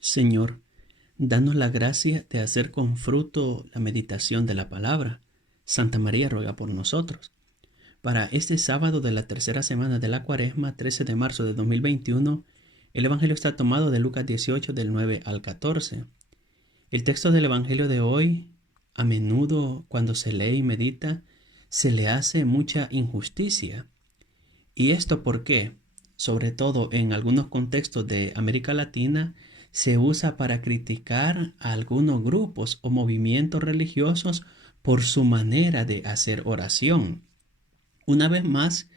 Señor, danos la gracia de hacer con fruto la meditación de la palabra. Santa María ruega por nosotros. Para este sábado de la tercera semana de la Cuaresma, 13 de marzo de 2021, el Evangelio está tomado de Lucas 18, del 9 al 14. El texto del Evangelio de hoy, a menudo cuando se lee y medita, se le hace mucha injusticia. ¿Y esto por qué? Sobre todo en algunos contextos de América Latina, se usa para criticar a algunos grupos o movimientos religiosos por su manera de hacer oración. Una vez más,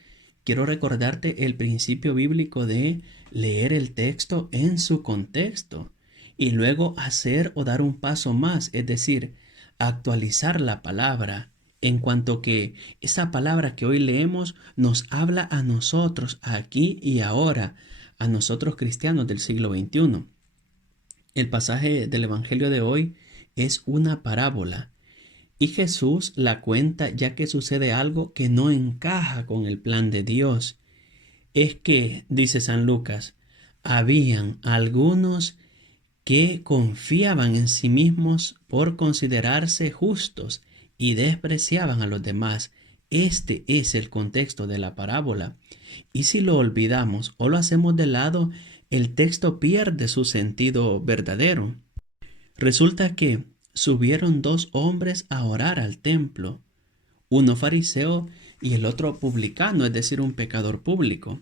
quiero recordarte el principio bíblico de leer el texto en su contexto y luego hacer o dar un paso más, es decir, actualizar la palabra en cuanto que esa palabra que hoy leemos nos habla a nosotros aquí y ahora, a nosotros cristianos del siglo XXI. El pasaje del Evangelio de hoy es una parábola y Jesús la cuenta ya que sucede algo que no encaja con el plan de Dios. Es que, dice San Lucas, habían algunos que confiaban en sí mismos por considerarse justos y despreciaban a los demás. Este es el contexto de la parábola. Y si lo olvidamos o lo hacemos de lado, el texto pierde su sentido verdadero. Resulta que subieron dos hombres a orar al templo, uno fariseo y el otro publicano, es decir, un pecador público.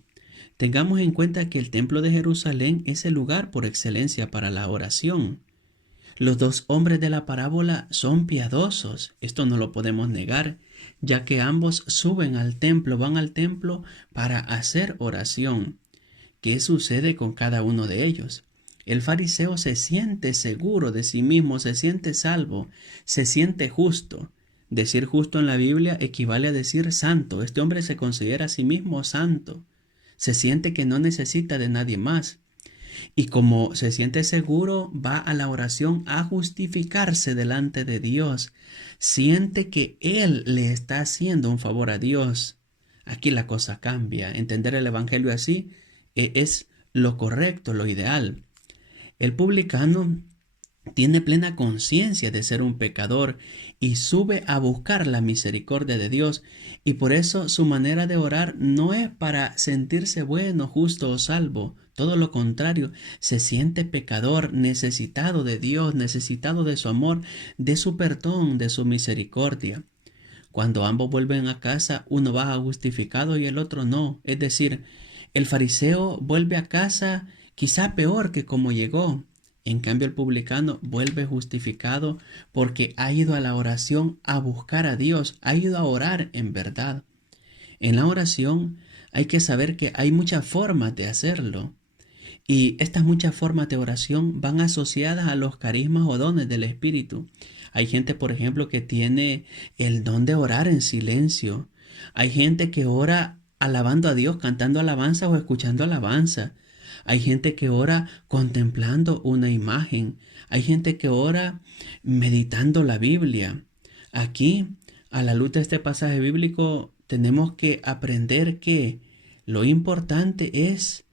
Tengamos en cuenta que el templo de Jerusalén es el lugar por excelencia para la oración. Los dos hombres de la parábola son piadosos, esto no lo podemos negar, ya que ambos suben al templo, van al templo para hacer oración. ¿Qué sucede con cada uno de ellos? El fariseo se siente seguro de sí mismo, se siente salvo, se siente justo. Decir justo en la Biblia equivale a decir santo. Este hombre se considera a sí mismo santo. Se siente que no necesita de nadie más. Y como se siente seguro, va a la oración a justificarse delante de Dios. Siente que él le está haciendo un favor a Dios. Aquí la cosa cambia. Entender el Evangelio así es lo correcto, lo ideal. El publicano tiene plena conciencia de ser un pecador y sube a buscar la misericordia de Dios, y por eso su manera de orar no es para sentirse bueno, justo o salvo. Todo lo contrario, se siente pecador, necesitado de Dios, necesitado de su amor, de su perdón, de su misericordia. Cuando ambos vuelven a casa, uno va justificado y el otro no. Es decir, el fariseo vuelve a casa quizá peor que como llegó. En cambio, el publicano vuelve justificado porque ha ido a la oración a buscar a Dios, ha ido a orar en verdad. En la oración hay que saber que hay muchas formas de hacerlo. Y estas muchas formas de oración van asociadas a los carismas o dones del Espíritu. Hay gente, por ejemplo, que tiene el don de orar en silencio. Hay gente que ora alabando a Dios, cantando alabanza o escuchando alabanza. Hay gente que ora contemplando una imagen. Hay gente que ora meditando la Biblia. Aquí, a la luz de este pasaje bíblico, tenemos que aprender que lo importante es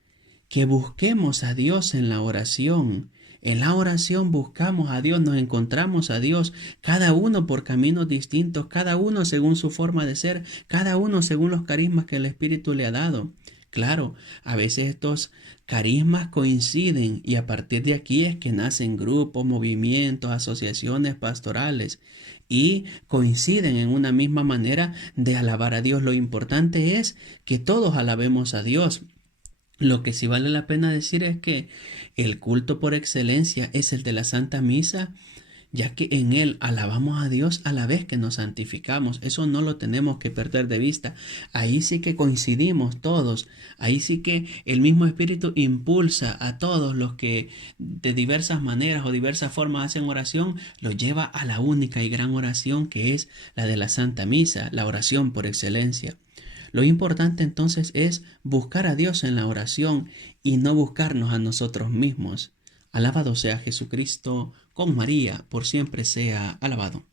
que busquemos a Dios en la oración. En la oración buscamos a Dios, nos encontramos a Dios, cada uno por caminos distintos, cada uno según su forma de ser, cada uno según los carismas que el Espíritu le ha dado. Claro, a veces estos carismas coinciden y a partir de aquí es que nacen grupos, movimientos, asociaciones pastorales y coinciden en una misma manera de alabar a Dios. Lo importante es que todos alabemos a Dios. Lo que sí vale la pena decir es que el culto por excelencia es el de la Santa Misa, ya que en él alabamos a Dios a la vez que nos santificamos. Eso no lo tenemos que perder de vista. Ahí sí que coincidimos todos. Ahí sí que el mismo Espíritu impulsa a todos los que de diversas maneras o diversas formas hacen oración, los lleva a la única y gran oración que es la de la Santa Misa, la oración por excelencia. Lo importante entonces es buscar a Dios en la oración y no buscarnos a nosotros mismos. Alabado sea Jesucristo, con María, por siempre sea alabado.